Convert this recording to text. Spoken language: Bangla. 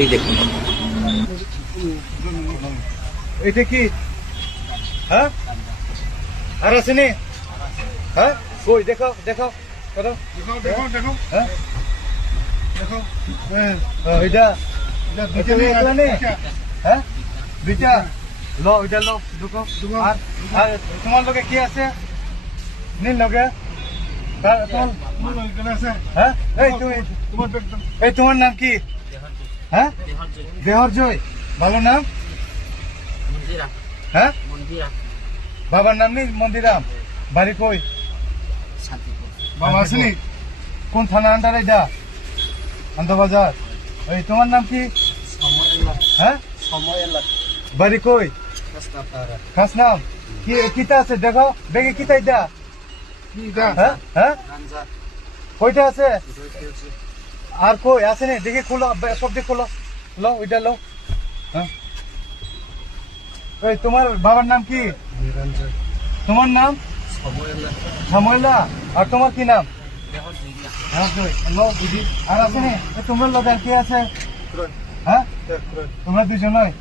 এই দেখুন এটা কি? হ্যাঁ আর আছে নি? হ্যাঁ কই দেখাও দেখাও করো দেখো দেখো হ্যাঁ দেখো এটা দুইটা নেই, একলা নেই? দুইটা। হ্যাঁ দুইটা লো ওইটা লো ঢুকো ঢুকো। আর আর তোমার লগে কি আছে নীল লগে এখানে আছে হ্যাঁ এই তুমি তোমার ব্যাগ দাও। এই তোমার নাম কি? হ্যাঁ দেহরজয় ভালো নাম মন্দিরা হ্যাঁ মন্দিরা বাবার নাম নেই মন্দিরাম বাড়ি কই? শান্তিপুর বাবা আসেনি কোন থানা আন্ডার এটা? আন্দাবাজার। এই তোমার নাম কি? হ্যাঁ বাড়ি কই? খাস নাম কি? কিতা আছে দেখো ব্যাগে কিতা এটা? কি দা হ্যাঁ হ্যাঁ কইটা আছে? আর কই আছে নি? দেখি খোলো সব দিক খোলো লো ওইটা লো হ্যাঁ এই তোমার বাবার নাম কি? তোমার নাম সাময়লা। আর তোমার কি নাম? লো বুঝি আর আছে নি? তোমার লোক আর কি আছে? হ্যাঁ তোমরা দুজন নয়